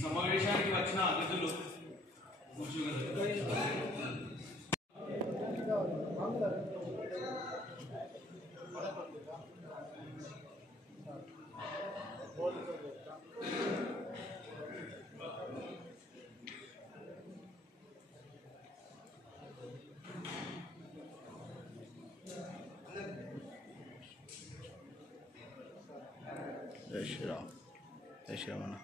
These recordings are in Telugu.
సమావేశానికి వచ్చిన అతిథులు జై శ్రీరామ్. జై శ్రీరామన్న.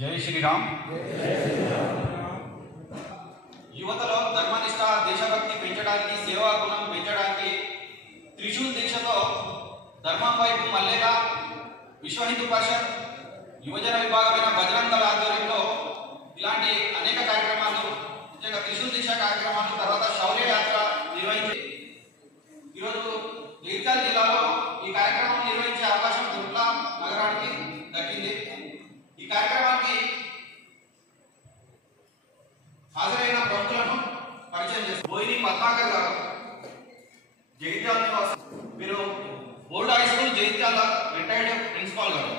జై శ్రీరామ్. యువతలో ధర్మనిష్ట దేశభక్తి పెంచడానికి, సేవా గుణం పెంచడానికి త్రిశూల్ దీక్షతో ధర్మం వైపు మల్లేలా విశ్వ హిందూ పరిషత్ యువజన విభాగమైన బజరంగ దళ ఆధ్వర్యంలో ఇలాంటి అనేక కార్యక్రమాలు, ముఖ్యంగా త్రిశూల్ దీక్ష కార్యక్రమాలు, తర్వాత శౌర్య యాత్ర నిర్వహించి ఈరోజు జగిత్యాల జిల్లాలో ఈ కార్యక్రమం నిర్వహించే అవకాశం దుర్గా నగరానికి దక్కింది. ఈ కార్యక్రమానికి హాజరైన ప్రముఖులను పరిచయం చేస్తారు. బోయిని పద్మాకర్ గారు, జగిత్యాల నివాసి, వీరు old high school Jagtial retired principal గారు.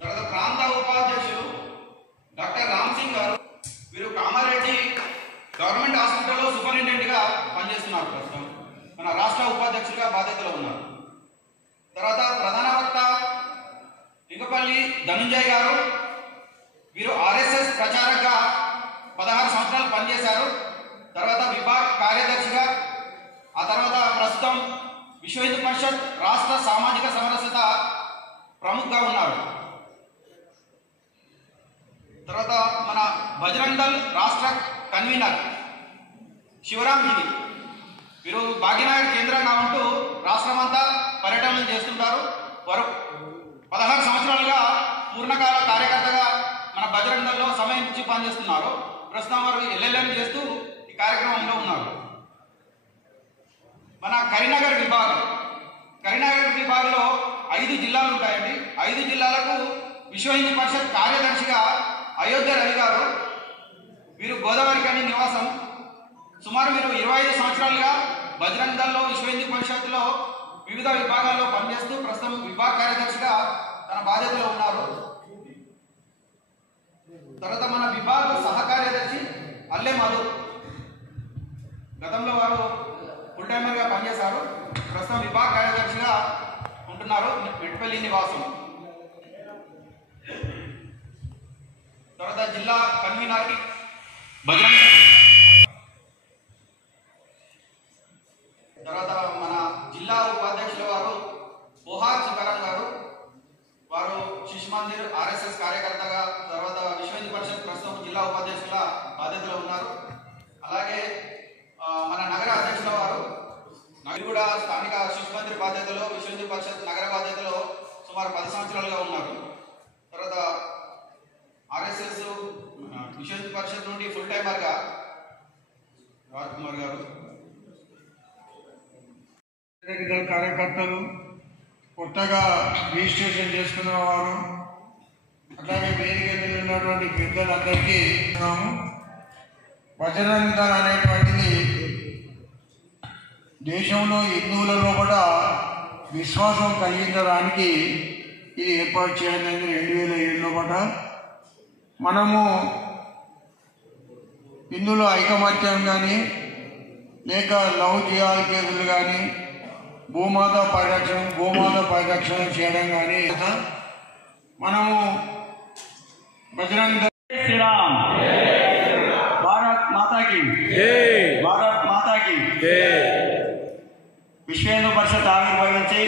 తర్వాత ప్రాంత ఉపాధ్యక్షులు డాక్టర్ రామ్ సింగ్ గారు, వీరు కామారెడ్డి గవర్నమెంట్ హాస్పిటల్లో సూపరింటెండెంట్ గా పనిచేస్తున్నారు. ప్రస్తుతం మన రాష్ట్ర ఉపాధ్యక్షులుగా బాధ్యతలో ఉన్నారు. తర్వాత ప్రధాన వక్త లింగపల్లి ధనుంజయ్ గారు, వీరు ఆర్ఎస్ఎస్ ప్రచారకగా 16 సంవత్సరాలు పనిచేశారు. తర్వాత విభాగ కార్యదర్శిగా, ఆ తర్వాత ప్రస్తుతం విశ్వ హిందూ పరిషత్ రాష్ట్ర సామాజిక సమరసత ప్రముఖగా ఉన్నారు. తర్వాత మన బజరంగ్ దళ్ రాష్ట్ర కన్వీనర్ శివరాం గిరి, వీరు భాగ్యనగర్ కేంద్రంగా ఉంటూ రాష్ట్రమంతా పర్యటనలు చేస్తుంటారు. వారు 16 సంవత్సరాలుగా పూర్ణకాల కార్యకర్తగా మన బజరంగ్ దళ్లో సమయం ఇచ్చి పనిచేస్తున్నారు. ప్రస్తుతం వారు ఎల్ఎల్ఎం చేస్తూ ఈ కార్యక్రమంలో ఉన్నారు. మన కరీంనగర్ విభాగంలో 5 జిల్లాలు ఉంటాయండి. 5 జిల్లాలకు విశ్వ హిందూ పరిషత్ కార్యదర్శిగా అయోధ్య రవి గారు, వీరు గోదావరి కని నివాసం. సుమారు వీరు 25 సంవత్సరాలుగా బజరంగ్ దళ్లో విశ్వ హిందూ పరిషత్లో వివిధ విభాగాల్లో పనిచేస్తూ ప్రస్తుతం విభాగ కార్యదర్శిగా తన బాధ్యతలో ఉన్నారు. తర్వాత మన విభాగ సహకార్యదర్శి అల్లె మధు, గతంలో వారు ఫుల్ టైమర్గా పనిచేశారు. ప్రస్తుతం విభాగ కార్యదర్శిగా ఉంటున్నారు, మెట్పల్లి నివాసం. తర్వాత జిల్లా కన్వీనర్ బజరంగ్. తర్వాత మన జిల్లా ఉపాధ్యక్షుల వారు పోహార్ చికరం గారు, వారు శిశు మందిర్ ఆర్ఎస్ఎస్ కార్యకర్తగా, తర్వాత విశ్వ హిందూ పరిషత్ ప్రస్తుతం జిల్లా ఉపాధ్యక్షుల బాధ్యతలో ఉన్నారు. అలాగే మన నగర అధ్యక్షుల వారు కూడా స్థానిక శిశు మందిర్ బాధ్యతలో, విశ్వ హిందూ పరిషత్ నగర బాధ్యతలో సుమారు 10 సంవత్సరాలుగా ఉన్నారు. తర్వాత ఆర్ఎస్ఎస్ విశ్వ హిందూ పరిషత్ నుండి ఫుల్ టైమర్గా రాజ్ కుమార్ గారు. కార్యకర్తలు, కొత్తగా రిజిస్ట్రేషన్ చేసుకున్న వారు, అట్లాగే వేదిక మీద ఉన్నటువంటి పెద్దలందరికీ బజరంగ్ దళ్ అనేటువంటిది దేశంలో హిందువులలో కూడా విశ్వాసం కలిగించడానికి ఇది ఏర్పాటు చేయాలని 2007లో కూడా మనము హిందువుల ఐకమత్యం కానీ, లేక లవ్ జిహాద్ కేసులు కానీ, గోమాత పరిరక్షణ చేయడం కానీ మనము బజరంగ్ దళ్. శ్రీరామ్. భారత్ మాతాకి, భారత్ మాతాకి. విశ్వ హిందూ పరిషత్ ఆవిర్భవించి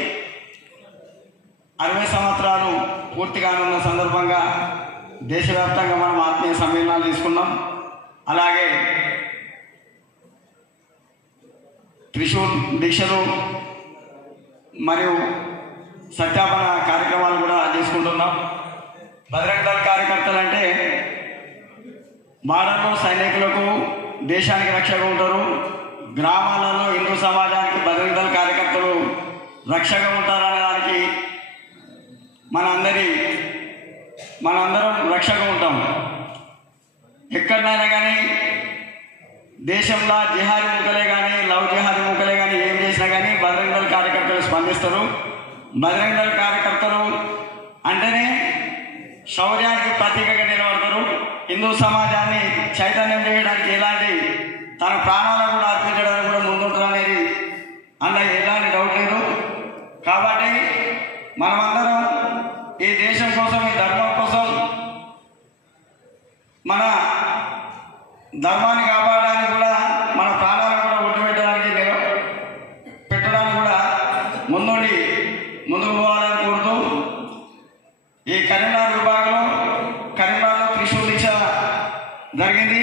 60 సంవత్సరాలు పూర్తి కానున్న సందర్భంగా దేశవ్యాప్తంగా మనం ఆత్మీయ సమ్మేళనాలు తీసుకున్నాం. అలాగే త్రిశూల్ దీక్షలు మరియు సత్యాపన కార్యక్రమాలు కూడా చేసుకుంటున్నాం. బజరంగ్ దళ్ కార్యకర్తలు అంటే బార్డర్లో సైనికులకు దేశానికి రక్షగా ఉంటారు. గ్రామాలలో హిందూ సమాజానికి బజరంగ్ దళ్ కార్యకర్తలు రక్షగా ఉంటారనే దానికి మనందరం రక్షగా ఉంటాం. ఎక్కడైనా కానీ దేశంలో జిహాదీ ముఖలే కానీ లవ్ జిహాదీ ముఖలే కానీ ఏం చేసినా కానీ బజరంగ్ దళ్ కార్యకర్తలు స్పందిస్తారు. బజరంగ్ దళ్ కార్యకర్తలు అంటేనే శౌర్యానికి ప్రతీకగా నిలబడతారు. హిందూ సమాజాన్ని చైతన్యం చేయడానికి ఎలాంటి తన ప్రాణాలను కూడా అర్పించడానికి కూడా ముందుంటారు అనేది అందులో ఎలాంటి డౌట్ లేదు. కాబట్టి మనమందరం ఈ దేశం కోసం, ఈ ధర్మం కోసం, మన ధర్మాన్ని కాపాడడానికి కూడా, మన ప్రాణాలను కూడా ఒడ్డు పెట్టడానికి కూడా ముందుకు పోవాలని కోరుతూ ఈ కరీంనగర్ కరీంనగర్లో త్రిశూల్ దీక్ష జరిగింది.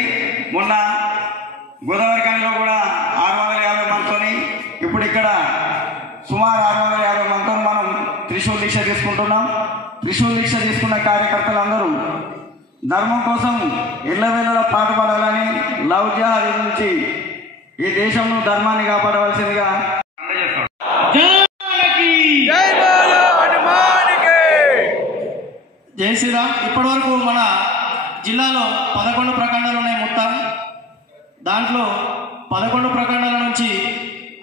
మొన్న గోదావరిఖనిలో కూడా 650 మందితో, ఇప్పుడు ఇక్కడ సుమారు 650 మందితో మనం త్రిశూల్ దీక్ష తీసుకుంటున్నాం. త్రిశూల్ దీక్ష తీసుకున్న కార్యకర్తలందరూ ధర్మం కోసం ఇళ్లవేళలా పాటుపడాలని, లవ్ జిహాద్ నుంచి ఈ దేశంలో ధర్మాన్ని కాపాడవలసిందిగా జై శ్రీరామ్. ఇప్పటి వరకు మన జిల్లాలో 11 ప్రఖండాలు ఉన్నాయి మొత్తం. దాంట్లో 11 ప్రఖండాల నుంచి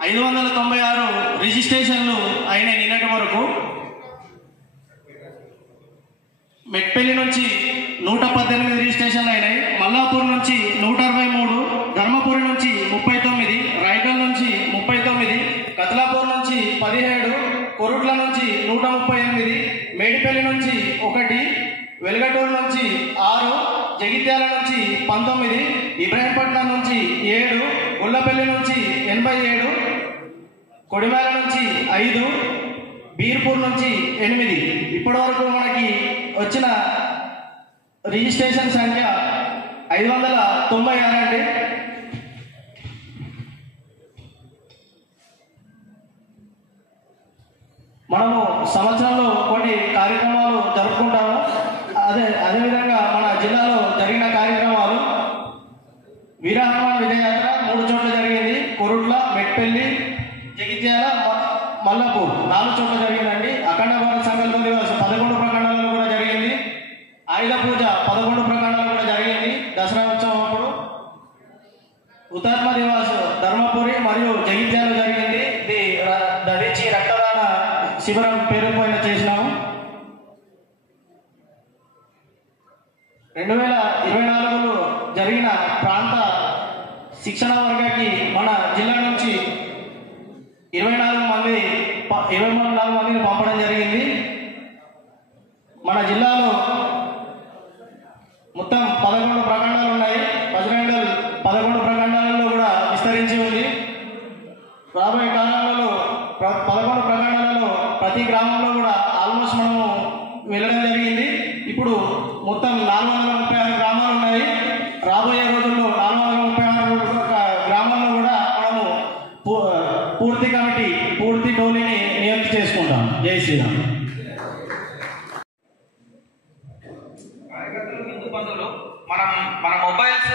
596 రిజిస్ట్రేషన్లు అయినాయి నిన్నటి వరకు. మెట్పల్లి నుంచి 118 రిజిస్ట్రేషన్లు అయినాయి. మల్లాపూర్ నుంచి 163, ధర్మపురి నుంచి 39, రాయకల్ నుంచి 39, కత్లాపూర్ నుంచి 17, కొరుట్ల నుంచి 138, మేడిపల్లి నుంచి 1, వెలుగటూరు నుంచి 6, జగిత్యాల నుంచి 19, ఇబ్రాహీంపట్నం నుంచి 7, గుల్లపల్లి నుంచి 87, కొడిమేల నుంచి 5, బీర్పూర్ నుంచి 8. ఇప్పటి వరకు మనకి వచ్చిన రిజిస్ట్రేషన్ సంఖ్య 596 అండి. మనము సంవత్సరంలో కొన్ని కార్యక్రమాలు జరుపుకుంటాము. అదేవిధంగా మన జిల్లాలో జరిగిన కార్యక్రమాలు వీర హనుమాన్ విజయయాత్ర 3 చోట్ల జరిగింది. కొరుట్ల, మెట్పల్లి, జగిత్యాల, మల్లాపూర్ 4 చోట్ల జరిగిందండి. అఖండ భారత సంకల్ప దివస్ 11 ప్రఖండాలలో కూడా జరిగింది. ఆయుధ పూజ 11 ప్రఖండాలు కూడా జరిగింది. దసరా ఉత్సవం అప్పుడు హుతాత్మ దివస్ ధర్మపురి మరియు జగిత్యాల జరిగింది. ఇది దళిచి రక్తదాన శిబిరం పేరు పైన చేసినాము. 2024లో జరిగిన ప్రాంత శిక్షణ వర్గానికి మన జిల్లా నుంచి 24 మందిని పంపడం జరిగింది. మన జిల్లాలో మొత్తం 11 ప్రఖండాలు ఉన్నాయి. బజరంగ్ దళ్ 11 ప్రఖండాలలో కూడా విస్తరించి ఉంది. రాబోయే కాలంలో 11 ప్రఖండాలలో ప్రతి గ్రామంలో కూడా ఆల్మోస్ట్ మనము వెళ్ళడం జరిగింది. ఇప్పుడు మొత్తం 436 గ్రామాలు ఉన్నాయి. రాబోయే రోజుల్లో 436 గ్రామాల్లో కూడా మనము పూర్తి కమిటీ, పూర్తి టోలీని నియమించి చేసుకుంటాం. జై శ్రీరామ్. కార్యకర్తలు, హిందూ బంధువులు, మన మొబైల్స్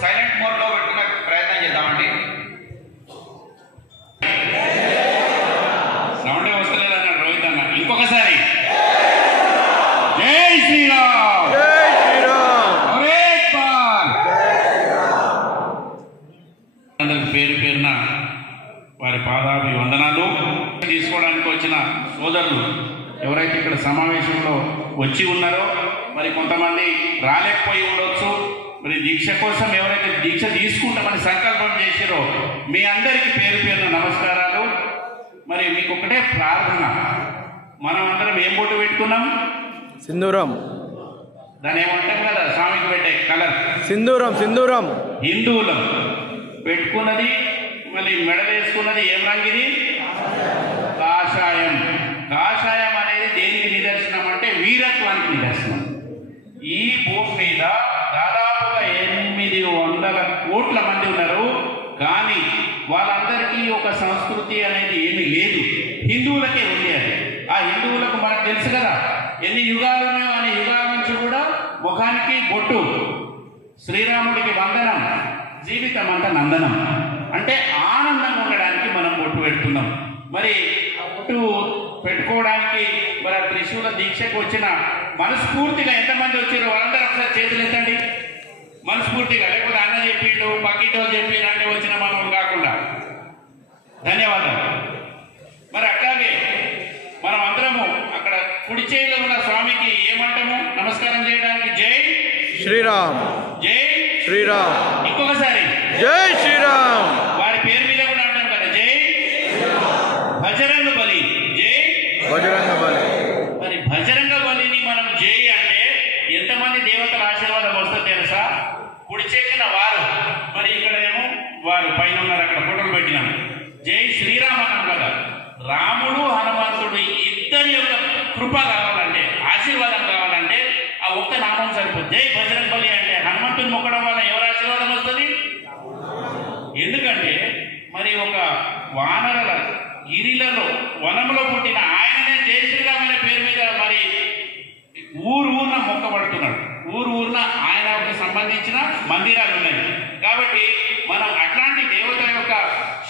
సైలెంట్ మోడ్లో పెట్టుకునే ప్రయత్నం చేద్దామండి. సౌండే వస్తలేదన్నాడు రోహిత్ అన్న. ఇంకొకసారి జై శ్రీరామ్, జై శ్రీరామ్, అందరికి పేరు పేరున వారి పాదాభివందనాలు. తీసుకోవడానికి వచ్చిన సోదరులు ఎవరైతే ఇక్కడ సమావేశంలో వచ్చి ఉన్నారో, మరి కొంతమంది రాలేకపోయి ఉండొచ్చు. మరి దీక్ష కోసం ఎవరైతే దీక్ష తీసుకుంటామని సంకల్పం చేసిరో మీ అందరికీ పేరు పేరున నమస్కారాలు. మరి మీకు ఒకటే ప్రార్థన, మనం అందరం ఏం బొట్టు పెట్టుకున్నాం? సింధూరం. దాన్ని ఏమంటాం కదా, స్వామికి పెట్టే కలర్ సింధూరం. సింధూరం హిందువులం పెట్టుకున్నది. మళ్ళీ మెడలు వేసుకున్నది ఏం రంగు? ఇది కాషాయం. కాషాయం అనేది దేని సంస్కృతి అనేది ఏమీ లేదు, హిందువులకే ఉంది అది. ఆ హిందువులకు మనకు తెలుసు కదా ఎన్ని యుగాలు ఉన్నాయో అనే యుగాల నుంచి కూడా ముఖానికి బొట్టు, శ్రీరాముడికి వందనం, జీవితం అంతా నందనం. అంటే ఆనందంగా ఉండడానికి మనం బొట్టు పెడుతున్నాం. మరి ఆ బొట్టు పెట్టుకోవడానికి మరి త్రిశూల దీక్షకు వచ్చిన మనస్ఫూర్తిగా ఎంతమంది వచ్చారో వాళ్ళందరూ ఒకసారి చేతులు ఎత్తండి మనస్ఫూర్తిగా. లేకపోతే అన్న చెప్పిండు పక్కింటో చెప్పి అంటే వచ్చిన మనం కాకుండా. ధన్యవాదాలు. మరి అట్లాగే మనం అందరము అక్కడ కుడి చేయిలో ఉన్న స్వామికి ఏమంటాము నమస్కారం చేయడానికి? జై శ్రీరామ్, జై శ్రీరామ్, ఇంకొకసారి జై శ్రీరామ్. వారి పేరు మీద కూడా అంటాం కదా, జై బజరంగ బలి, జై బజరంగ బలి. మరి బజరంగ బలిని మనం జై అంటే ఎంతమంది దేవతల ఆశీర్వాదం వస్తుంది తెలుసా? కుడి చేసిన వారు, మరి ఇక్కడ ఏమో వారు పైన ఉన్నారు, అక్కడ ఫోటోలు పెట్టినాం. జై శ్రీరామ్ అన్నాం కదా. రాముడు హనుమంతుడు ఇద్దరి యొక్క కృప కావాలంటే, ఆశీర్వాదం కావాలంటే ఆ ఒక్క నామం సరిపోతుంది. జై బజరంగ బలి అంటే హనుమంతుని మొక్కడం వల్ల ఎవరు ఆశీర్వాదం వస్తుంది? ఎందుకంటే మరి ఒక వానరుల గిరిలలో వనంలో పుట్టిన ఆయననే జై శ్రీరామ్ అనే పేరు మీద మరి ఊరున మొక్కబడుతున్నాడు. ఊరున ఆయనకు సంబంధించిన మందిరాలు ఉన్నాయి. కాబట్టి మనం అట్లాంటి దేవత యొక్క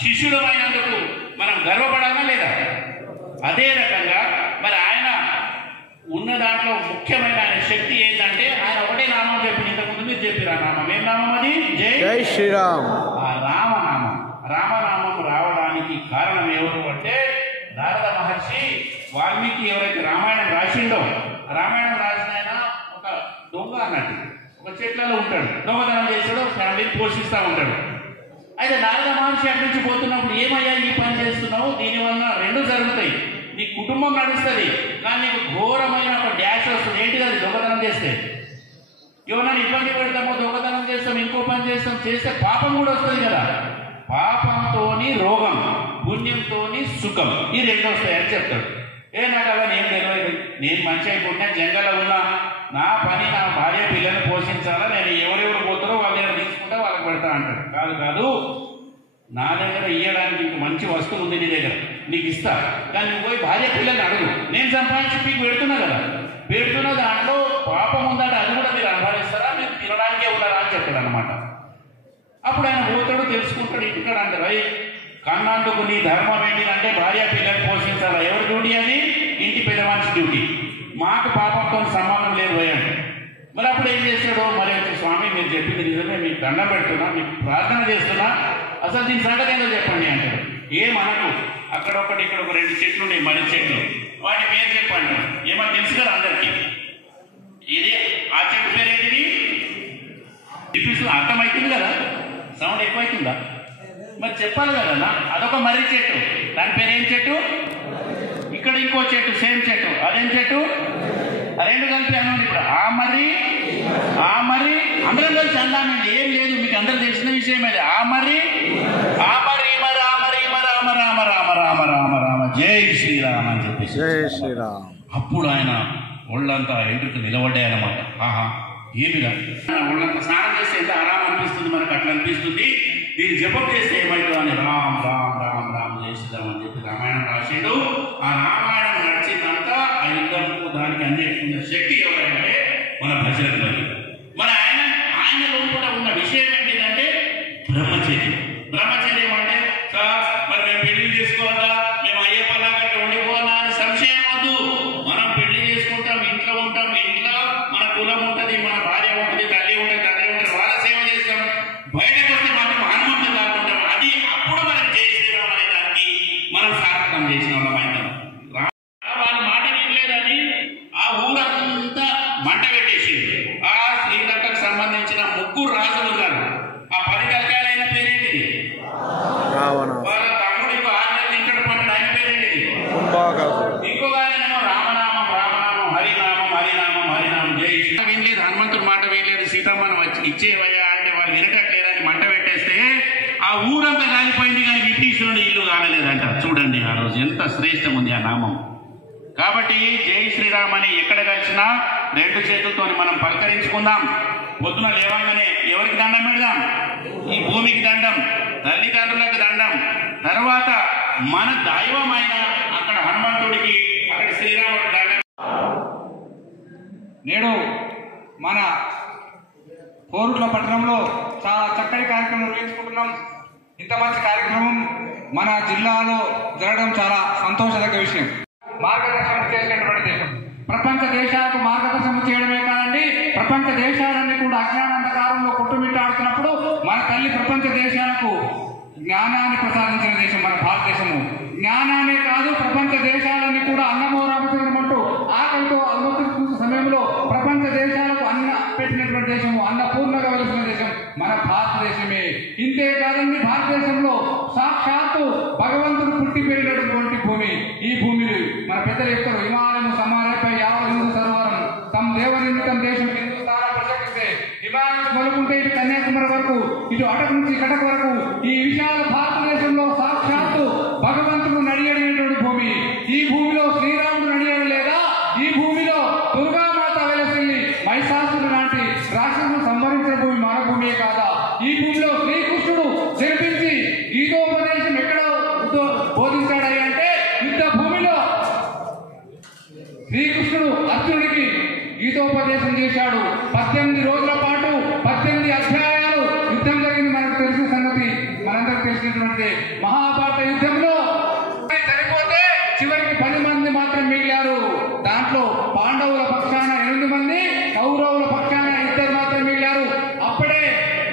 శిష్యుడమైనందుకు మనం గర్వపడాలా లేదా? అదే రకంగా మరి ఆయన ఉన్న దాంట్లో ముఖ్యమైన ఆయన శక్తి ఏంటంటే ఆయన ఒకటే నామం చెప్పి, ఇంతకుముందు మీరు చెప్పిన నామం ఏం నామం అది? జై శ్రీరామ్. ఆ రామనామం. రామనామం రావడానికి కారణం ఎవరు అంటే నారద మహర్షి వాల్మీకి ఎవరైతే రామాయణం రాసిండో, రామాయణం రాసిన ఆయన ఒక దొంగ అన్నట్టు ఒక చెట్లలో ఉంటాడు, దొంగతనం చేస్తాడు, ఫ్యామిలీని పోషిస్తూ ఉంటాడు. అయితే నారద మహర్షి అక్కడి నుంచి పోతున్నప్పుడు ఏమయ్యా ఈ పని చేస్తున్నావు, దీనివల్ల రెండు జరుగుతాయి, నీ కుటుంబం నడుస్తుంది కానీ నీకు ఘోరమైన ఒక డ్యాష్ వస్తుంది. ఏంటిది అది? దొంగతనం చేస్తే ఎవరైనా ఇబ్బంది పెడతామో, దొంగతనం చేస్తాం, ఇంకో పని చేస్తాం, చేస్తే పాపం కూడా వస్తుంది కదా. పాపంతోని రోగం, పుణ్యంతోని సుఖం, ఈ రెండు వస్తాయని చెప్తాడు. నాకు అవన్నీ ఏం తెలియదు, నేను మంచి అయిపోయినా జంగల్లో ఉన్నా, నా పని నా భార్య పిల్లల్ని పోషించాలా, నేను ఎవరెవరు పోతారో వాళ్ళ దగ్గర తీసుకుంటా వాళ్ళకి పెడతా అంటాడు. కాదు కాదు, నా దగ్గర ఇయ్యడానికి ఇంక మంచి వస్తువు ఉంది నీ దగ్గర, నీకు ఇస్తా, కానీ నువ్వు పోయి భార్య పిల్లల్ని అడుగు, నేను సంపాదించి మీకు పెడుతున్నా కదా, పెడుతున్న దాంట్లో పాపం ఉందంటే అది కూడా మీరు అనుభవిస్తారా, మీరు తినడానికే ఉన్నారా అని చెప్తాడు అనమాట. అప్పుడు ఆయన పోతాడు, తెలుసుకుంటాడు, ఇంటికాడు అంటారు, అయ్యి కన్నందుకు నీ ధర్మం ఏంటిదంటే భార్య పిల్లల్ని పోషించాలా, ఎవరి డ్యూటీ అది? ఇంటి పెద్ద మనిషి డ్యూటీ, మాకు పాపంతో సంబంధం లేదు పోయాడు. మరి అప్పుడు ఏం చేస్తాడు? మరి స్వామి మీరు చెప్పింది నిజమే, మీకు దండం పెడుతున్నా, మీకు ప్రార్థన చేస్తున్నా, అసలు దీని సంగతి ఏందో చెప్పండి అంటాడు. ఏమనకు, అక్కడ ఒకటి ఇక్కడ ఒక 2 చెట్లు ఉన్నాయి, మర్రి చెట్లు, వాటి పేరు చెప్పండి. ఏమని తెలుసు కదా అందరికీ, ఇది ఆ చెట్టు పేరు ఏంటిది? వినిపిస్తుంది, అర్థమవుతుంది కదా, సౌండ్ ఎక్కువైతుందా? మరి చెప్పాలి కదా. అదొక మర్రి చెట్టు, దాని పేరు ఏం చెట్టు? ఇక్కడ ఇంకో చెట్టు, సేమ్ చెట్టు, అదేం చెట్టు? రెండు కలిపి అనండి. ఇప్పుడు ఆ మర్రి అందరం కలిసి అందామండి, ఏం లేదు, మీకు అందరూ తెలిసిన విషయం అది. ఆ మర్రి రామ జై శ్రీరామ్ అని చెప్పేసి. జై శ్రీరామ్. అప్పుడు ఆయన ఒళ్ళంతా ఎంటుకు నిలబడ్డాయన్నమాట. ఆహా ఏమిరా, ఒళ్ళంతా స్నానం చేస్తే ఎంత ఆరాం అనిపిస్తుంది, మనకు అట్లా అనిపిస్తుంది. దీన్ని జపం చేస్తే ఏమైందో అని రామ్ రామ్ రామ్ రామ్ జై శ్రీరామ్ అని చెప్పి రామాయణం రాసిండు. ఆ రామాయణం నడిచిందంతా ఆ యుద్ధంకు దానికి అన్వేషించిన శక్తి ఎవరంటే మన బజరంగ బలి. మన ఆయన లోపల ఉన్న విషయం ఏంటిదంటే బ్రహ్మచర్యం. బ్రహ్మచర్యం అంటే సార్ మరి మేము పెళ్లి చేసుకోవాలా, మేము అయ్యే పలాగట్టు ఉండిపోవాలా అని సంశయం వద్దు. మనం పెళ్లి చేసుకుంటాం, ఇంట్లో ఉంటాం, ఇంట్లో మన కులం ఉంటుంది, మన భార్య ఉంటుంది, తల్లి ఉంటుంది, తండ్రి ఉంటుంది, వాళ్ళ సేవ చేస్తాం. బయటకు వస్తే మాత్రం హనుమంతుడు కాకుంటాం. అది అప్పుడు మనకి జై శ్రీరామ్ అనే దానికి మనం సార్థకం చేసిన వాళ్ళం. వాళ్ళ మాట వినలేదని ఆ ఊరంతా మంట పెట్టేసింది. ఆ శ్రీలంకకు సంబంధించిన 3 రాజులు ఉన్నారు. ఆ 10 కలకాలైన పేరేంటిది? రావణ. వాళ్ళ తమ్ముడు ఇంకో 6 నెలలు ఇంకటి పడ్డాడు, ఆయన పేరేంటిది? ఇంకొక ఆయనేమో రామనామం రామనామం హరినామం హరినామం హరినామం జై శ్రీరామ్. వినలేదు, హనుమంతుడు మాట వినలేదు. సీతమ్మను వచ్చి ఇచ్చేవయ్యా అంటే వాళ్ళు వినటట్లేరని మంట పెట్టేస్తే ఆ ఊరంతా కాలిపోయింది, కానీ విభీషణుడు ఇల్లు కాలలేదంట. చూడండి ఆ రోజు ఎంత శ్రేష్టం ఉంది ఆ నామం. కాబట్టి జై శ్రీరామ్ అని ఎక్కడ కలిసినా 2 చేతులతో మనం పలకరించుకుందాం. పొద్దున లేవగానే ఎవరికి దండం పెడదాం? ఈ భూమికి దండం, తల్లిదండ్రులకు దండం, తర్వాత మన దైవమైన అక్కడ హనుమంతుడికి అక్కడ శ్రీరాముడు నేడు మన కోరుట్ల పట్టణంలో చాలా చక్కటి కార్యక్రమం నిర్వహించుకుంటున్నాం. ఇంత మంచి కార్యక్రమం మన జిల్లాలో జరగడం చాలా సంతోషదగ్గ విషయం. మార్గదర్శనం చేసేటువంటి దేశం, ప్రపంచ దేశాలకు మార్గదర్శనం చేయడమే కాదండి, ప్రపంచ దేశాలన్నీ కూడా అజ్ఞానాంధకారంలో కొట్టుమిట్టాడుతున్నప్పుడు మన తల్లి ప్రపంచ దేశాలకు జ్ఞానాన్ని ప్రసాదించిన దేశం మన భారతదేశము. జ్ఞానాన్ని కాదు, ప్రపంచ దేశాలన్నీ కూడా అన్నమో రామచంద్రమంటూ ఆకలితో అలమతున్న సమయంలో ప్రపంచ దేశాలకు అన్న పెట్టినటువంటి దేశము, అన్నపూర్ణగా వెలిసిన దేశం మన భారతదేశమే. ఇంతే కాదండి, భారతదేశంలో సాక్షాత్తు భగవంతుడు పుట్టి పెరిగినటువంటి భూమి ఈ భూమిని మన పెద్దలు చెప్తారు, హిమాలయము సమారేపై యావహిందు సరోవరం తమ దేవనిర్మితం దేశం హిందుస్థాన ప్రసక్తే. హిమాలయం మొదలుకుంటే ఇటు కన్యాకుమారి వరకు, ఇటు అటక్ నుంచి కటక్ వరకు ఈ విశాల భారతదేశంలో సాక్షాత్తు భగవంతుడు నడియడినటువంటి భూమి. ఈ భూమిలో శ్రీరాముడు నడియడలేదా? ఈ భూమిలో దుర్గామాత వెలసిల్లి మహిషాసురుడు లాంటి రాక్షసులను సంహరించిన భూమి మన భూమియే కాదా? ఈ భూమిలో శ్రీకృష్ణుడు జరిపించి గీతోపదేశం ఎక్కడ బోధించాడని అంటే యుద్ధ భూమిలో శ్రీకృష్ణుడు అర్జునుడికి గీతోపదేశం చేశాడు. 18 రోజుల పాటు 18 అధ్యాయాలు యుద్ధం జరిగింది. మనకు తెలిసిన సంగతి, మనందరికి తెలిసినటువంటి మహాభారత యుద్ధంలో సరిపోతే చివరికి 10 మంది మాత్రం మిగిలారు. దాంట్లో పాండవుల పక్షాన 8 మంది, కౌరవుల పక్షాన 2 మాత్రం మిగిలారు. అప్పుడే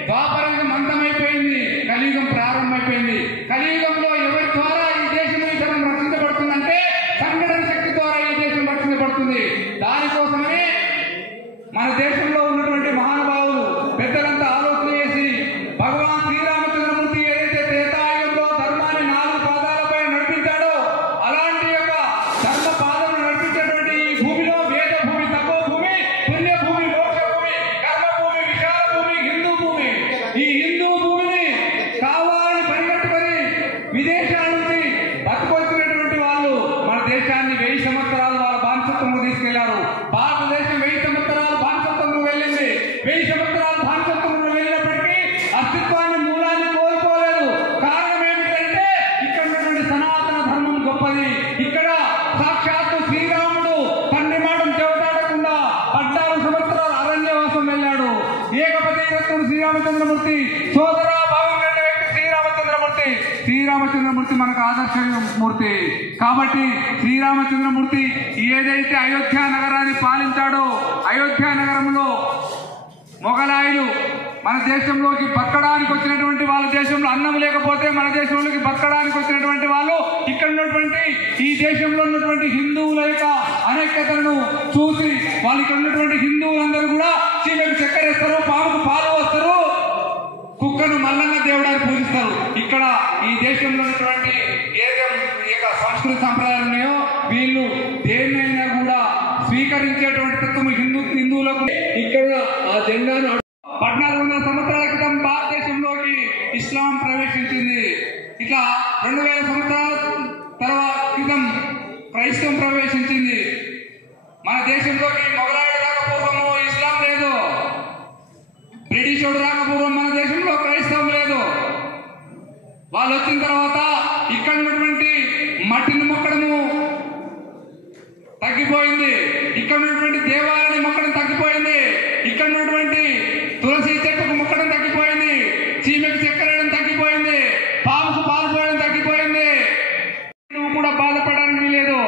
ద్వాపరయుగం అంతమైపోయింది, కలియుగం ప్రారంభమైపోయింది. కలియుగంలో ఎవరి ద్వారా ఈ దేశం రక్షించబడుతుందంటే సంఘటన శక్తి ద్వారా ఈ దేశం రక్షించబడుతుంది. దానికోసమని మన దేశంలో ఉన్నటువంటి మహానుభావులు పెద్దలంతా ఆలోచన చేసి భగవాన్ శ్రీరామచంద్రమూర్తి ఏదైతే త్రేతాయుగంలో ధర్మాన్ని 4 పాదాలపై నడిపించాడో అలాంటి యొక్క ధర్మ పాదాలను నడిపించేటువంటి ఈ భూమిలో వేద భూమి, తపో భూమి, పుణ్య భూమి, మోక్ష భూమి, కర్మ భూమి, విశాల భూమి, హిందూ భూమి. ఈ హిందూ భూమిని కావాలని పరిగెట్టుకొని విదేశాల నుంచి బతుకొచ్చినటువంటి వాళ్ళు మన దేశాన్ని 1000 సంవత్సరాలు వాళ్ళ బానిసత్వంలో తీసుకెళ్లారు. భారతదేశం 1000 సంవత్సరాలు బానిసత్వంలో వెళ్ళింది. 1000 సంవత్సరాలు బానిసత్వంలో వెళ్ళినప్పటికీ అస్తిత్వాన్ని, మూలాన్ని కోల్పోలేదు. కారణం ఏమిటంటే ఇక్కడ ఉన్నటువంటి సనాతన ధర్మం గొప్పది. ఇక్కడ సాక్షాత్తు శ్రీరాముడు తండ్రి మాటను చెవిటాడకుండా 14 సంవత్సరాలు అరణ్యవాసం వెళ్ళాడు. ఏకపతి రత్నుడు శ్రీరామచంద్రమూర్తి, సోదరా భావం కలిగిన వ్యక్తి శ్రీరామచంద్రమూర్తి. శ్రీరామచంద్రమూర్తి మనకు ఆదర్శమూర్తి. కాబట్టి శ్రీరామచంద్రమూర్తి ఏదైతే అయోధ్య నగరాన్ని పాలించాడో, అయోధ్య నగరంలో మొఘలాయులు మన దేశంలోకి బతకడానికి వచ్చినటువంటి వాళ్ళ దేశంలో అన్నం లేకపోతే మన దేశంలోకి బతకడానికి వచ్చినటువంటి వాళ్ళు ఇక్కడ ఉన్నటువంటి ఈ దేశంలో ఉన్నటువంటి హిందువుల యొక్క అనైక్యతలను చూసి వాళ్ళు ఇక్కడ ఉన్నటువంటి హిందువులందరూ కూడా చీమకు చక్కెర వేస్తారు, పాముకు పాలు వస్తారు, కుక్కను మల్లన్న దేవుడాన్ని పూజిస్తారు. ఇక్కడ ఈ దేశంలో ఉన్నటువంటి సంస్కృతి సంప్రదాయాలు ఉన్నాయో వీళ్ళు దేన్నైనా కూడా స్వీకరించేటువంటి తత్వం హిందువులకు. ఇక్కడ ఆ జెండాను 1400 సంవత్సరాల క్రితం భారతదేశంలోకి ఇస్లాం ప్రవేశించింది. ఇట్లా 2000 సంవత్సరాల తర్వాత క్రితం క్రైస్తవం ప్రవేశించింది. మన దేశంలోకి మొఘలాయుడు రాకపూర్వము ఇస్లాం లేదు, బ్రిటిషోడు రాకపూర్వం మన దేశంలో క్రైస్తవం లేదు. వాళ్ళు వచ్చిన తర్వాత ఇక్కడ ఉన్నటువంటి మట్టిని మొక్కడము తగ్గిపోయింది, ఇక్కడ ఉన్నటువంటి దేవాలయాన్ని మొక్కడం తగ్గిపోయింది, ఇక్కడ ఉన్నటువంటి తులసి చెట్టుకు మొక్కడం తగ్గిపోయింది, చీమకు చెక్కరేయడం తగ్గిపోయింది, పాముకు పాలు పోయడం తగ్గిపోయింది. నువ్వు కూడా బాధపడడానికి లేదు.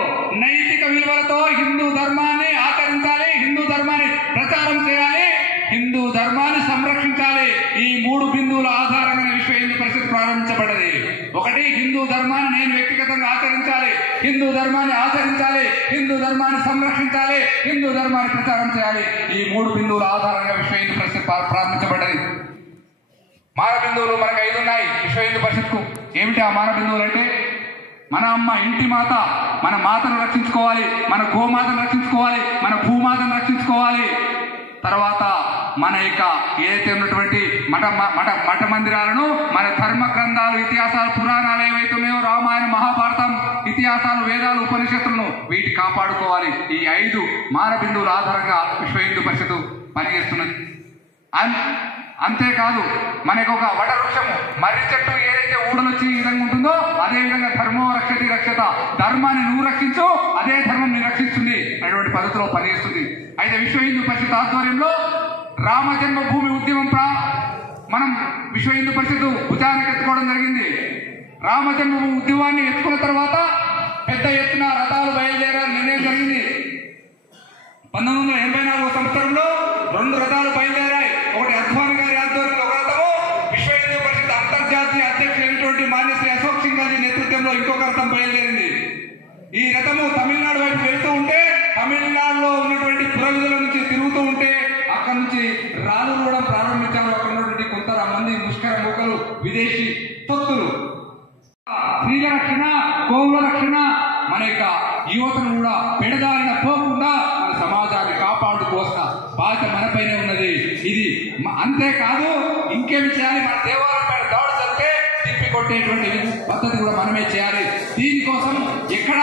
నైతిక విలువలతో హిందూ ధర్మాన్ని ఆచరించాలి, హిందూ ధర్మాన్ని ప్రచారం చేయాలి, హిందూ ధర్మాన్ని సంరక్షించాలి. ఈ 3 బిందువుల ఆధారంగా విశ్వ హిందూ పరిషత్ ప్రారంభించబడ్డది. ఒకటి, హిందూ ధర్మాన్ని నేను వ్యక్తిగతంగా ఆచరించాలి, హిందూ ధర్మాన్ని ఆచరించాలి, హిందూ ధర్మాన్ని సంరక్షించాలి, హిందూ ధర్మాన్ని ప్రచారం చేయాలి. ఈ 3 బిందువుల ఆధారంగా విశ్వ హిందూ పరిషత్ ప్రారంభించబడ్డది. మాన బిందువులు మనకు 5 ఉన్నాయి విశ్వ హిందూ పరిషత్కు. ఏమిటి ఆ మాన బిందువులు అంటే, మన అమ్మ ఇంటి మాత, మన మాతను రక్షించుకోవాలి, మన గోమాతను రక్షించుకోవాలి, మన భూమాతను రక్షించుకోవాలి. తర్వాత మన యొక్క ఏదైతే ఉన్నటువంటి మఠ మందిరాలను, మన ధర్మ గ్రంథాలు, ఇతిహాసాలు, పురాణాలు ఏవైతే ఉన్నాయో, రామాయణ, మహాభారతం, ఇతిహాసాలు, వేదాలు, ఉపనిషత్తులను వీటి కాపాడుకోవాలి. ఈ 5 మాన బిందువుల ఆధారంగా విశ్వ హిందూ పరిషత్ పనిచేస్తున్నది. అంతేకాదు మనకు ఒక వటవృక్షము మర్రి చెట్టు ఏదైతే ఊడలొచ్చి ఈ విధంగా ఉంటుందో అదే విధంగా ధర్మో రక్షతి రక్షత, ధర్మాన్ని నువ్వు రక్షించు అదే ధర్మం ని రక్షిస్తుంది అటువంటి పద్ధతిలో పనిచేస్తుంది. అయితే విశ్వ హిందూ పరిషత్ ఆధ్వర్యంలో రామ జన్మభూమి ఉద్యమం మనం విశ్వ హిందూ పరిషత్ భుజానికి ఎత్తుకోవడం జరిగింది. రామ జన్మభూమి ఉద్యమాన్ని ఎత్తుకున్న తర్వాత పెద్ద ఎత్తున రథాలు బయలుదేరాలని నిర్ణయం జరిగింది. 1984 సంవత్సరంలో 2 రథాలు బయలుదేరాయి. ఒకటి అద్వానీ గారి ఆధ్వర్యంలో ఒక రథము, విశ్వ హిందూ పరిషత్ అంతర్జాతీయ అధ్యక్షుడైనటువంటి మాన్య శ్రీ అశోక్ సింగ్ గారి నేతృత్వంలో ఇంకొక రథం బయలుదేరింది. ఈ రథము తమిళనాడు వైపు వెళ్తూ ఉంటే తమిళనాడులో ఉన్నటువంటి పురవిధుల నుంచి తిరుగుతూ ఉంటే అక్కడ నుంచి రాళ్ళు కూడా ప్రారంభించారు. అక్కడ ఉన్నటువంటి కొంతమంది ముష్కర మూకలు, విదేశీ తొత్తులు. స్త్రీల రక్షణ, కోవుల రక్షణ, మన యొక్క యువతను కూడా పెడదారిన పోకుండా మన సమాజాన్ని కాపాడుకోవాల్సిన బాధ్యత మనపైనే ఉన్నది. ఇది అంతేకాదు ఇంకేమి చేయాలి, మన దేవాలయంపై దాడి జరిగితే తిప్పి కొట్టేటువంటి పద్ధతి కూడా మనమే చేయాలి. దీనికోసం ఎక్కడ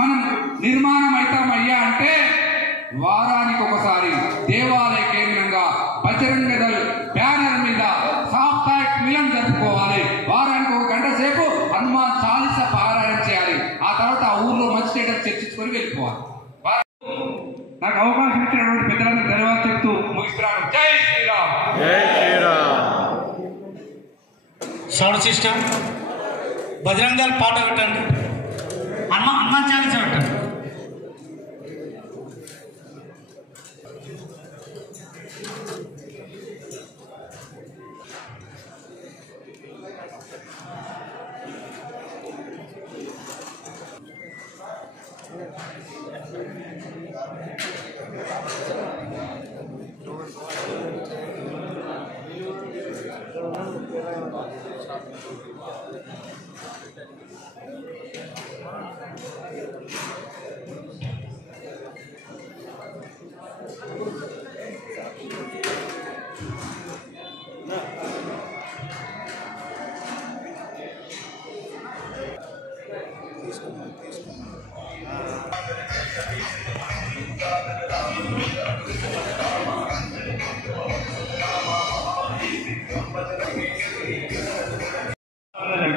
మనం నిర్మాణం అవుతామయ్యా అంటే వారానికి ఒకసారి దేవాలయ కేంద్రంగా బజరంగ దళ్ బ్యానర్ మీద సాప్తాహిక మిలం జరుపుకోవాలి. వారానికి 1 గంట సేపు హనుమాన్ చాలీస పారాయణం చేయాలి. ఆ తర్వాత ఆ ఊర్లో మంచి స్టేటస్ చర్చించుకొని వెళ్ళిపోవాలి. నాకు అవకాశం ఇచ్చినటువంటి పెద్దలందరూ ధన్యవాదాలు చెప్తూ ముగిస్తున్నాను. జై శ్రీరామ్. జై శ్రీరామ్. సౌండ్ సిస్టమ్ బజరంగ దళ్ పాట పెట్టండి, హనుమాన్ చాలీస పెట్టండి.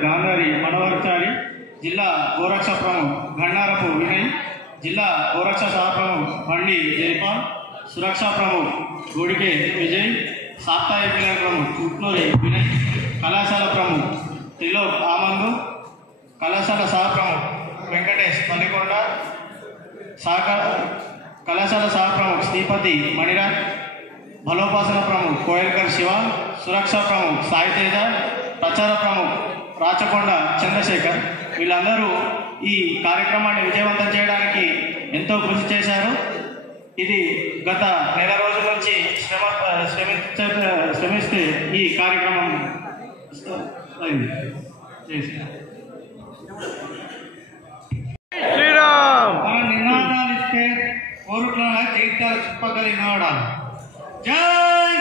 గాంధారి మనోహర్చారి, జిల్లా గోరక్ష ప్రముఖ్ గన్నారపు వినయ్, జిల్లా గోరక్ష సహ ప్రముఖ్ బండి జైపాల్, సురక్షా ప్రముఖ్ గూడికే విజయ్, సాప్తాహిక మిలన్ ప్రముఖ్ ఉట్నూరి వినయ్, కళాశాల ప్రముఖ్ త్రిలోక్ ఆమందు, కళాశాల సహ ప్రముఖ్ వెంకటేష్ పల్లికొండ, కళాశాల సహ ప్రముఖ్ శ్రీపతి మణిరాజ్, బలోపాసన ప్రముఖ్ కోయల్కర్ శివ, సురక్షా ప్రముఖ్ సాయి తేజ, ప్రచార ప్రముఖ్ రాచకొండ చంద్రశేఖర్. వీళ్ళందరూ ఈ కార్యక్రమాన్ని విజయవంతం చేయడానికి ఎంతో కృషి చేశారు. ఇది గత నెల రోజుల నుంచి శ్రమిస్తే ఈ కార్యక్రమం శ్రీరామ్. మన నినాదాలు ఇస్తే కోరుట్లోనే జీవితాలు చుప్పగలిగినవాడా. జై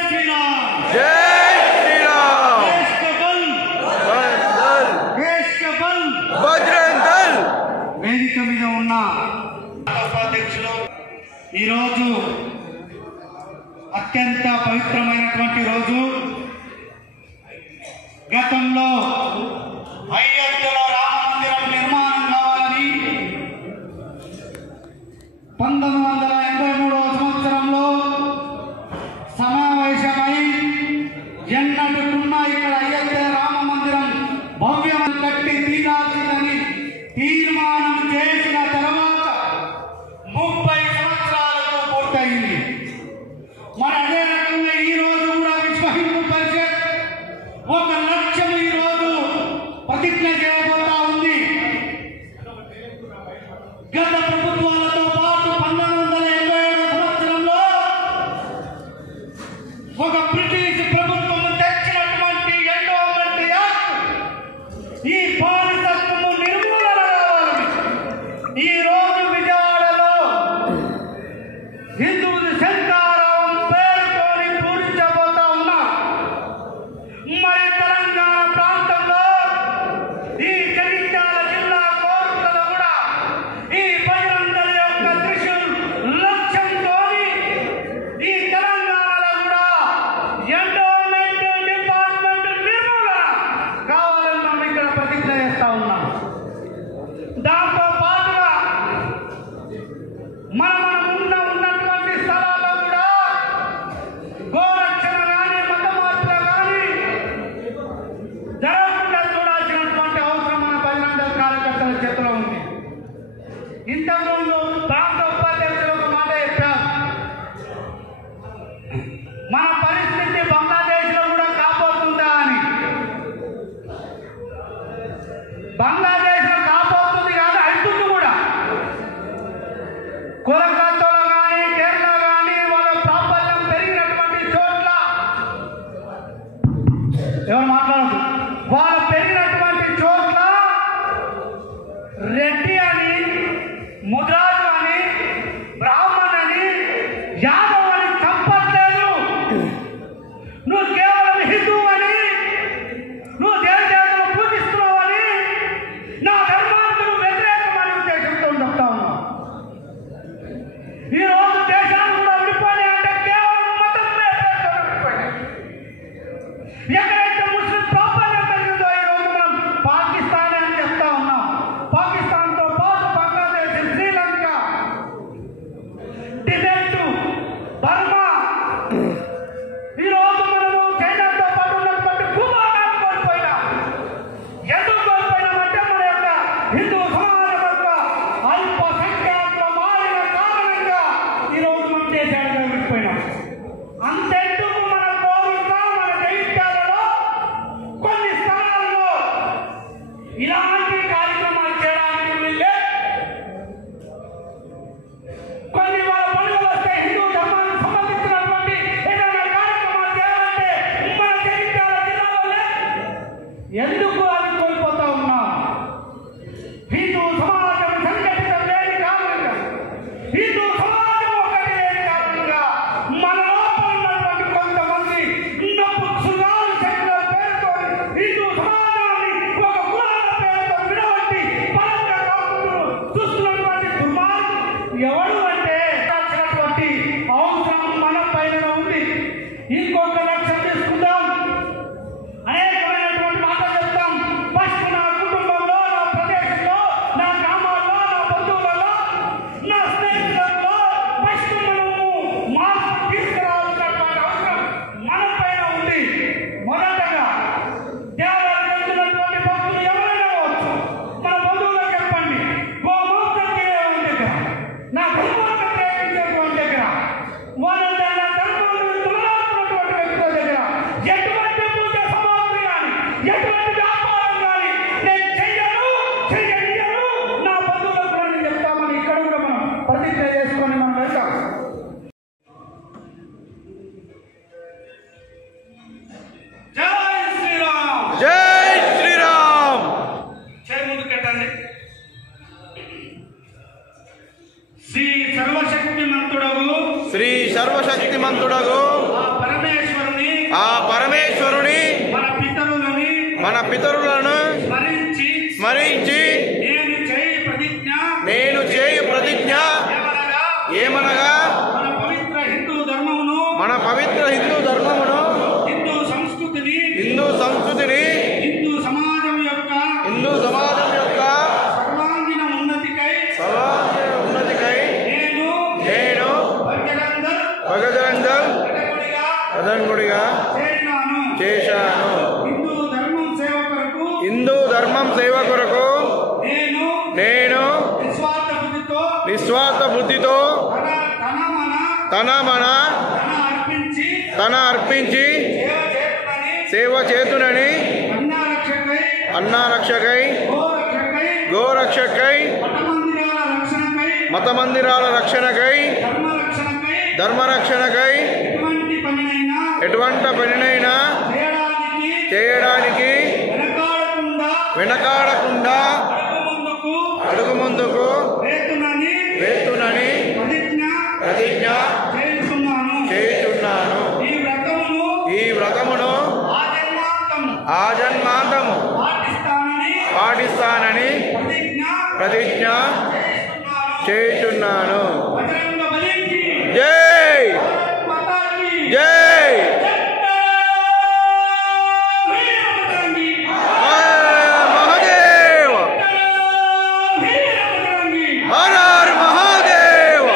శ్రీరామ్. జై శ్రీరామ్. బజరంగ దళ్. వేదిక మీద ఉన్న ఉపాధ్యక్షులు, ఈరోజు అత్యంత పవిత్రమైనటువంటి రోజు. గతంలో అయోధ్యలో రామ మందిరం నిర్మాణం కావాలని 1983వ సంవత్సరంలో సమావేశమై ఎన్నటికున్నా ఇక్కడ అయోధ్య రామ మందిరం భవ్యం కట్టి తీరాల్సిందని తీర్మానం చేసిన తర్వాత 30 సంవత్సరాలకు పూర్తయింది. మరి అదే రకంగా ఈ రోజు కూడా విశ్వ హిందూ పరిషత్ ఒక లక్ష్యం ఈ రోజు ప్రతిజ్ఞ చేయబోతా ఉంది. గత ప్రభుత్వాలతో పాటు 1980 ఉన్నటువంటి స్థలాల్లో కూడా గోరక్షణ కానీ మత మార్పులు కానీ జరగకుండా చూడాల్సినటువంటి అవసరం మన బజరంగ దళ కార్యకర్తల చేతిలో ఉంది. ఇంతకుముందు ప్రాంత ఉపాధ్యక్షులు ఒక మాట చెప్పారు, మన పరిస్థితి బంగ్లాదేశ్లో కూడా కాబోతుందా అని. బంగ్లాదేశ్లో కాబోతుంది కాదు, అవుతుంది కూడా. కోలకత్తాలో కానీ కేరళ కానీ వాళ్ళ ప్రాబల్యం పెరిగినటువంటి చోట్ల ఎవరు మాట్లాడదు, వాళ్ళు పెరిగినటువంటి చోట్ల రెడ్డి అని, ముద్రాజు అని, బ్రాహ్మణ్ అని, యాదవ్ అని చంపట్లేదు. నువ్వు కేవలం హిందూ అని, నువ్వు దేవతలను పూజిస్తున్నావు అని, నా ధర్మానికి వ్యతిరేకమైన ఉద్దేశంతో చెప్తా ఉన్నావు. ఈ రోజు దేశాలు కూడా విడిపోయినాయి అంటే కేవలం మతం విడిపోయినాయి. ఎక్కడైతే ముస్లిం ప్రాబల్యం పెరిగిందో ఈ రోజు మనం పాకిస్తాన్ అని చెప్తా ఉన్నాం. పాకిస్తాన్తో పాటు బంగ్లాదేశ్, శ్రీలంక, టిబెట్, బర్మా, ఈ రోజు మనము చైనాతో పాటు ఉన్నటువంటి భూభాగాన్ని కోల్పోయినాం. ఎందుకు కోల్పోయినామంటే మన యొక్క హిందూ సమాజం యొక్క అల్పసంఖ్యాకుల మారిన కారణంగా ఈ రోజు మనం దేశాలుగా విడిపోయినాం. అంతెందుకు మన కోరిక, మన జైత్యాలలో కొన్ని స్థానాల్లో ఇలాంటి కార్యక్రమాలు చేయడానికి వీళ్ళే. కొన్ని వాళ్ళ పనులు వస్తే హిందూ ధర్మానికి సంబంధించినటువంటి ఏదైనా కార్యక్రమాలు చేయాలంటే మన జగిత్యాల జిల్లాలోనే ఎందుకు అది కోల్పోతా ఉన్నాం? హిందూ సమాజం సంఘటితం లేని కారణంగా, హిందూ సమాజం ఒకటి లేని కారణంగా మన లోపల ఉన్నటువంటి కొంతమంది నపుంసకులు శక్తుల పేరుతో హిందూ సమాజాన్ని ఒక కులాల పేరుతో విడగొట్టి పరంగా కాకుండా చూస్తున్నటువంటి దుర్మార్గులు ఎవరు అంటే కాల్సినటువంటి అవసరం మన పైన ఉంది. ఇంకొక లక్ష్యం తీసుకుందాం, అనేకమైనటువంటి మాటలు చెప్తాం. ఫస్ట్ నా కుటుంబంలో, నా ప్రదేశంలో, నా గ్రామాల్లో, నా బంధువులలో, నా స్నేహితులలో ఫస్ట్ మనము మార్పు తీసుకురావాల్సినటువంటి అవసరం మన పైన ఉంది. మొదటగా దేవాలయానికి వెళ్తున్నటువంటి భక్తులు ఎవరైనా కావచ్చు, మన బంధువులకు చెప్పండి, గోమాంసం తినేవాడి దగ్గర, నా ధర్మాన్ని ప్రేమించేటువంటి దగ్గర, వాళ్ళ ధర్మాన్ని తులనాడుతున్నటువంటి వ్యక్తుల దగ్గర ఎటువంటి పూజ సామాగ్రి కానీ, ఎటువంటి వ్యాపారం కానీ నేను చెయ్యను, నా బంధువులకు కూడా నేను చెప్తామని ఇక్కడ కూడా మనం ప్రతిజ్ఞ చేసుకొని మనం వెళ్తాం. జై శ్రీరామ్. జై శ్రీరామ్. చేయి ముందు కట్టండి. శ్రీ సర్వశక్తిమంతుడగు శ్రీ సర్వశక్తిమంతుడగు ఆ పరమేశ్వరుని మన పితరులను స్మరించి నేను చేయు ప్రతిజ్ఞ ఏమనగా మన పవిత్ర హిందూ ధర్మమును, హిందూ సంస్కృతిని, హిందూ హిందూ సమాజం యొక్క సర్వాంగీణ ఉన్నతికై నేను భగదండం ప్రధానగుడిగా చేశాను. హిందూ ధర్మం సేవ కొరకు నేను నిస్వార్థ బుద్ధితో తన అర్పించి సేవ చేతునని అన్నారక్షకై, గోరక్షకై, మత మందిరాల రక్షణకై, ధర్మరక్షణకై ఎటువంటి పనినైనా చేయడానికి వెనకాడకుండా అడుగు ముందుకు వేస్తునని ప్రతిజ్ఞ చేయుచున్నాను. ఈ వ్రతమును ఆజన్మాంతము పాటిస్తానని ప్రతిజ్ఞ చేయుచున్నాను. జై జై మహాదేవ్, హర హర మహాదేవ్.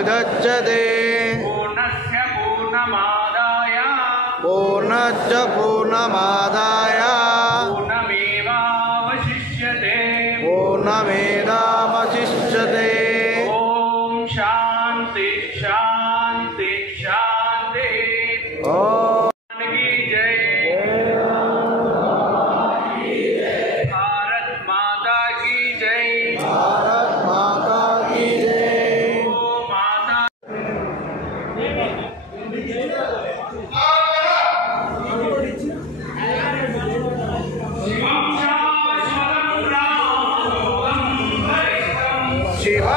पूर्णमुदच्यते पूर्णस्य पूर्णमादाय पूर्णस्य पूर्णमादाय पूर्णमेवावशिष्यते पूर्णमेवावशिष्यते ॐ शान्ति शान्ति शान्ति ॐ की जय भारत माता की जय भारत माता की जय गो माता शिवा